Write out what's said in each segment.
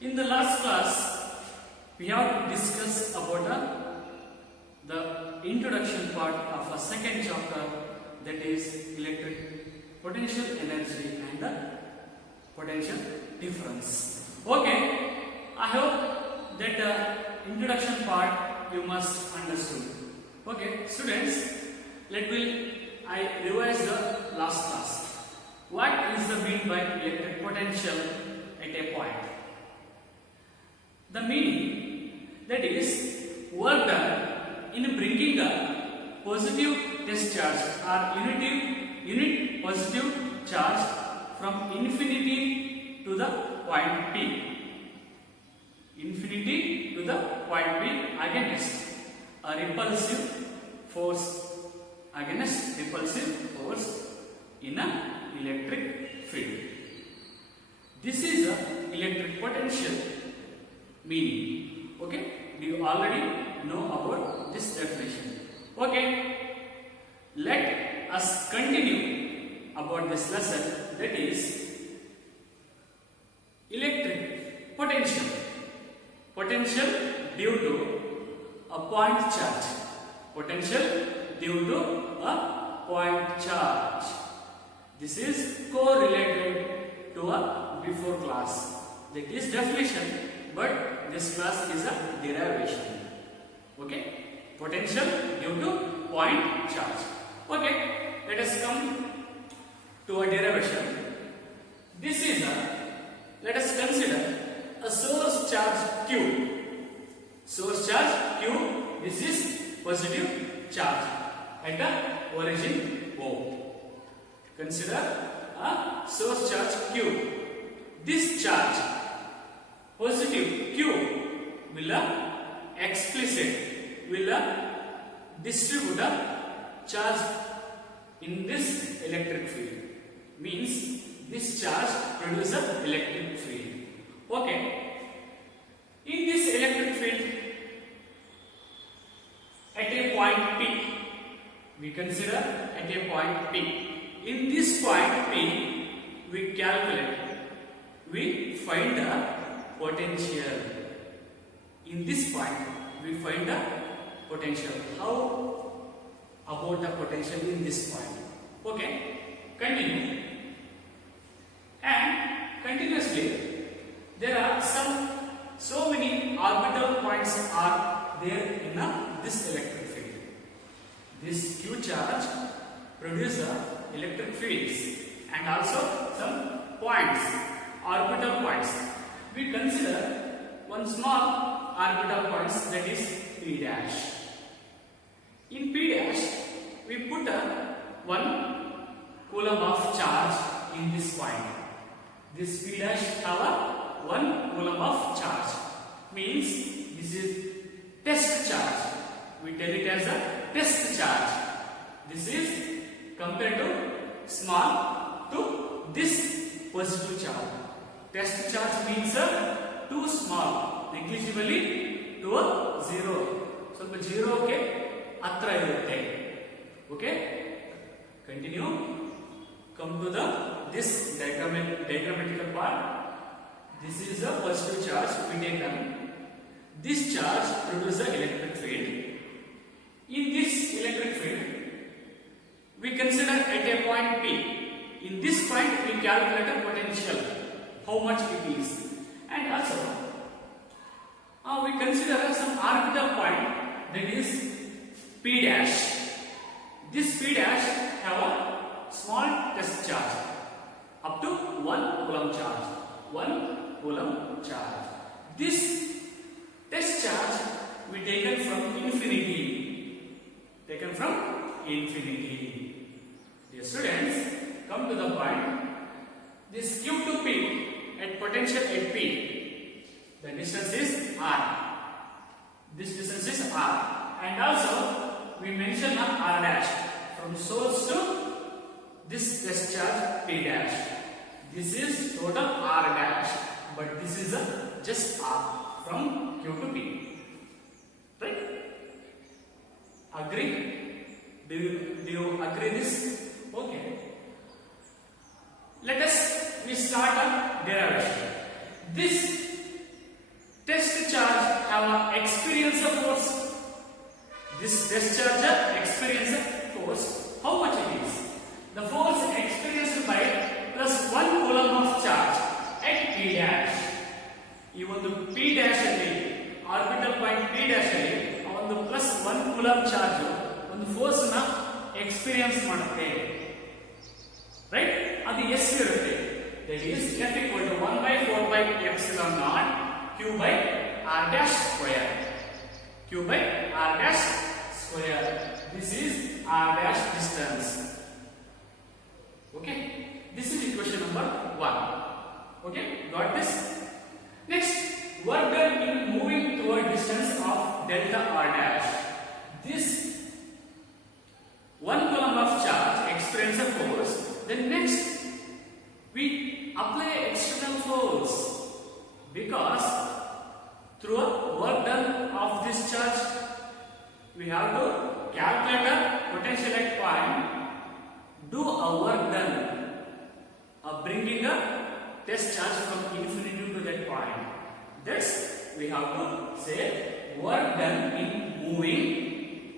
In the last class, we have discussed about the introduction part of a second chapter, that is electric potential energy and the potential difference. Okay, I hope that the introduction part you must understood. Okay, students, I revise the last class. What is the mean by electric potential at a point? The meaning, that is work done in bringing the positive test charge or unit positive charge from infinity to the point P. Infinity to the point P against a repulsive force, against repulsive force in an electric field. This is the electric potential meaning. Okay, do you already know about this definition? Okay, let us continue about this lesson, that is electric potential. Potential due to a point charge. Potential due to a point charge. This is correlated to a before class, that is definition, but this class is a derivation. Okay, potential due to point charge. Okay, let us come to a derivation. This is let us consider a source charge Q. Source charge Q, this is positive charge at the origin O. Consider a source charge Q. This charge, positive Q, will distribute a charge in this electric field. Means this charge produces an electric field. Okay. In this electric field, at a point P, we consider at a point P. In this point P, we calculate, we find the potential. In this point, we find the potential. How about the potential in this point? Okay, continue. And continuously, there are so many orbital points are there in this electric field. This Q charge produces electric fields and also some points, orbital points. We consider one small orbital points, that is P dash. In P dash, we put 1 coulomb of charge in this point. This P dash have 1 coulomb of charge. Means this is test charge. We tell it as a test charge. This is compared to small to this positive charge. Test charge means too small, negligibly to a zero. So zero ke atra irutte. Okay. Continue. Come to this diagrammatical part. This is a positive charge we taken. This charge produces an electric field. In this electric field, we consider at a point P. In this point, we calculate a potential, how much it is. And also, we consider some orbital point, that is P dash. This P dash have a small test charge up to 1 coulomb charge. 1 coulomb charge. This test charge we taken from infinity. Taken from infinity. Dear students, come to the point. This Q to P at potential at P, the distance is R. This distance is R. And also we mention R dash from source to this test charge P dash. This is total R dash, but this is just R from Q to P. Right? Agree? Do you agree this? Okay. Let us start a derivation. This this test charge experiences force. How much it is? The force experienced by plus 1 coulomb of charge at P dash. ಈ ಒಂದು P dash ಅಲ್ಲಿ orbital point P dash ಅಲ್ಲಿ ಒಂದು plus 1 coulomb charge ಒಂದು force ನ experience ಮಾಡುತ್ತೆ, right? ಅದು ಎಷ್ಟು ಇರುತ್ತೆ? that is F equal to 1 by 4 by epsilon naught Q by R dash square. Q by R dash square. This is R dash distance. Okay, this is equation number 1. Okay, got this? Next, work done in moving through a distance of delta R dash. This 1 coulomb of charge experiences a force. Then next we apply external force, because through work done of this charge we have to calculate the potential at point, do a work done of bringing a test charge from infinity to that point. That's we have to say work done in moving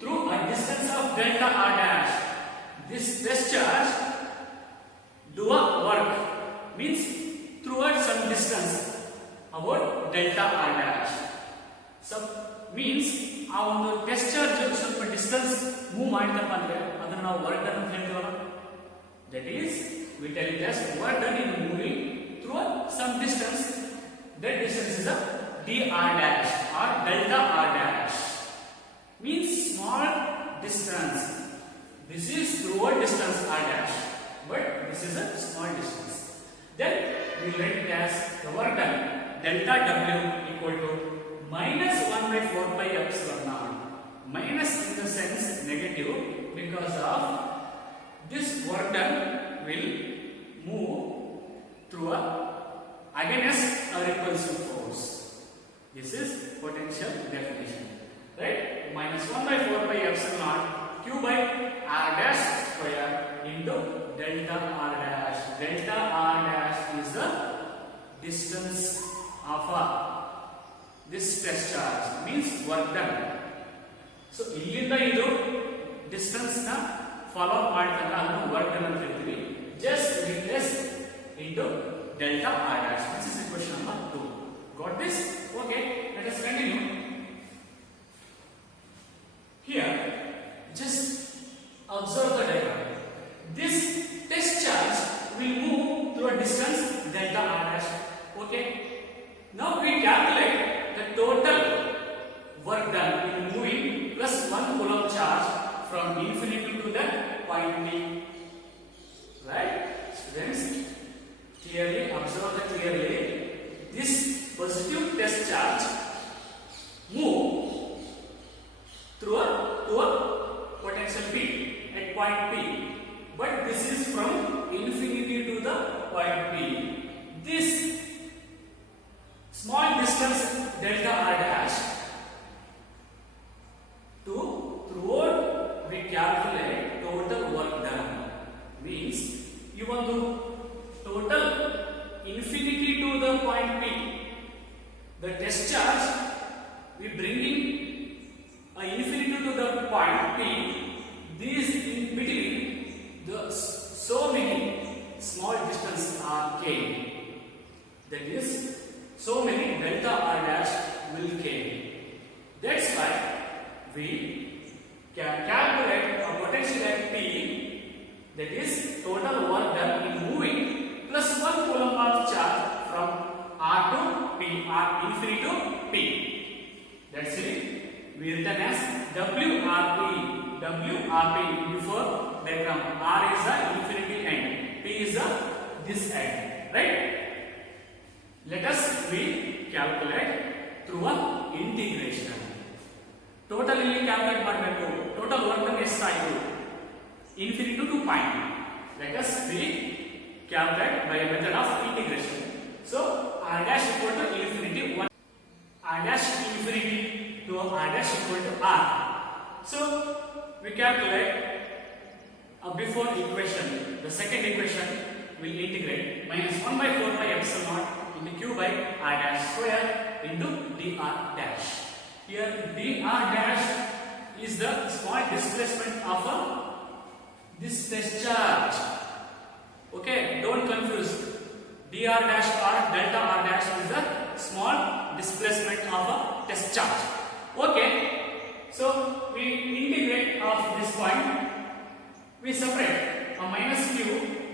through a distance of delta R dash. This test charge do a work means throughout some distance about delta R dash. So means ಆ ಒಂದು test charge ಸ್ವಲ್ಪ distance move ಮಾಡಿದಪ್ಪ ಅಂದ್ರೆ ಅದನ್ನ ನಾವು work done ಅಂತ ಹೇಳ್ತೀವಲ್ಲ. That is we tell it as work done in moving through some distance. That distance is a dr dash or delta R dash. Means small distance. This is throughout distance R dash, but this is a small distance. Then we write it as the work done delta W equal to minus 1 by 4 pi epsilon naught. Minus in the sense negative, because of this work done will move through a against a repulsive force. This is potential definition, right? Minus 1 by 4 pi epsilon naught Q by R dash square into delta R dash. Delta R dash is the distance of this test charge, means work done. So ಇಲ್ಲಿಂದ ಇದು distance ನ follow up ಮಾಡಿದಾಗ ಅದನ್ನು work done ಅಂತ ಹೇಳ್ತೀವಿ. Just replace into delta R dash. This is equation number 2. Got this? Okay, let us continue. Here, just observe the diagram. This test charge will move through a distance delta R dash. Okay. Now we calculate the total work done in moving plus 1 coulomb charge from infinity to the point P. Right? Students, clearly observe that clearly. This positive test charge move through a potential P at point P, but this is from infinity to the point P. This small distance delta R dash to throughout we calculate total work done, means you want to total infinity to the point P, the test charge we bringing a infinity to the point P. These in between the so many small distance are k, that is so many delta R dash will came. That's why we can calculate a potential at P, that is total work done in moving plus 1 coulomb of charge from R to P, R infinity to P. That's it. We written as WRP. WRP before diagram. R is the infinity end, P is the this end, right? Let us we calculate through a integration. Total ಇಲ್ಲಿ calculate ಮಾಡಬೇಕು. Total work done ಎಷ್ಟಾಯಿತು? Infinity to point. Let us we calculate by a method of integration. So R dash equal to infinity 1. R dash infinity to R dash equal to R. So we calculate before equation, the second equation will integrate minus 1 by 4 pi epsilon naught into Q by R dash square into dr dash. Here dr dash is the small displacement of this test charge. Okay, don't confuse. dr dash or delta r dash is the small displacement of a test charge. Okay, so we integrate of this point. We separate a minus q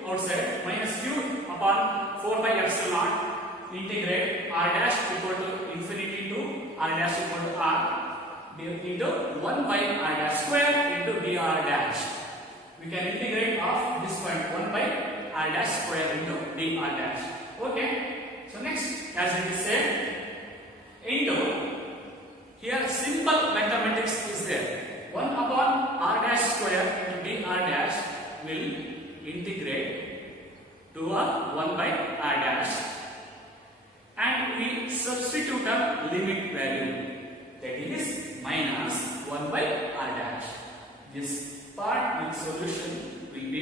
outside, minus q upon 4 by epsilon naught, integrate r dash equal to infinity to r dash equal to r into 1 by r dash square into dr dash. We can integrate of this point 1 by r dash square into dr dash. Okay, so next, as it is said, into here simple mathematics is there. 1 upon r dash square into dr dash will integrate to a 1 by r dash, and we substitute a limit value, that is minus 1 by r dash. This part with solution will be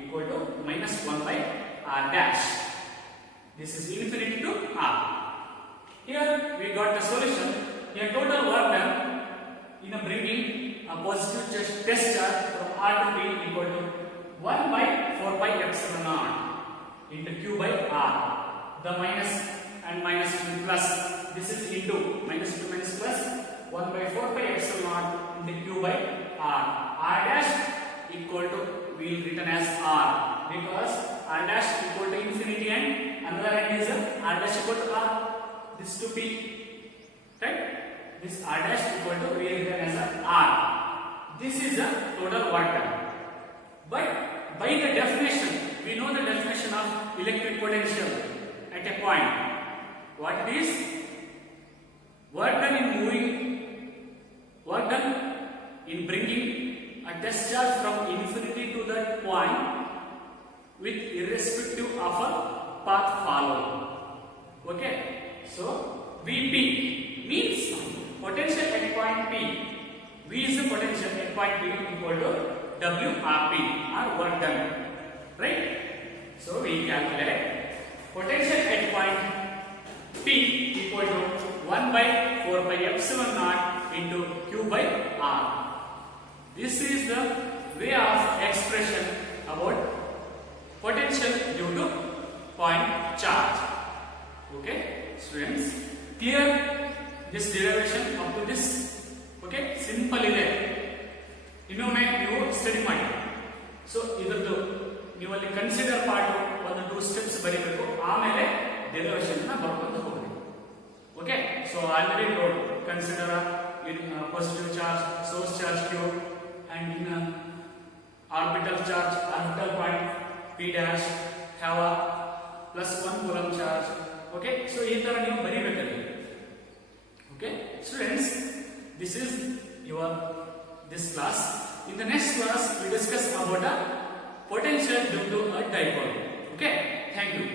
equal to minus 1 by r dash. This is infinity to r. Here we got the solution. Here total work done in a bringing a positive test charge from r to p equal to 1 by 4 by epsilon naught into q by r. The minus and minus into plus. This is into minus into minus plus 1 by 4 by epsilon naught into q by r. R dash equal to, we will written as r, because r dash equal to infinity and another end is r dash equal to r. This to p, right? This r dash equal to, we will written as r. This is the total work done. But by the definition, we know the definition of electric potential at a point. What it is? Work done in moving, work done in bringing a test charge from infinity to that point with irrespective of a path followed. Okay, so Vp means potential at point P. V is the potential at point P equal to WRP, or work done, right? So we calculate potential at point P equal to 1 by 4 by epsilon naught into q by r. This is the way of expression about potential due to point charge. Okay, students, clear this derivation up to this? Okay, simple ಇದೆ. ಇನ್ನೊಮ್ಮೆ ನೀವು study ಮಾಡಿ. So ಇದರದ್ದು ನೀವು ಅಲ್ಲಿ consider part ಒಂದು 2 steps ಬರೀಬೇಕು, ಆಮೇಲೆ ಡೆರಿವೇಶನ್ ನ ಬರ್ಕೊಂಡು ಹೋಗಬೇಕು. ಓಕೆ, ಸೊ ಆಲ್ರೆಡಿ ನೋಡ್ consider in positive charge, source charge q, and in orbital charge, orbital point p dash have a plus 1 coulomb charge. Okay, so ee ತರ ನೀವು ಬರೀಬೇಕಲ್ಲಿ. Okay, students, this is your this class. In the next class we discuss about a potential due to a dipole. Okay, thank you.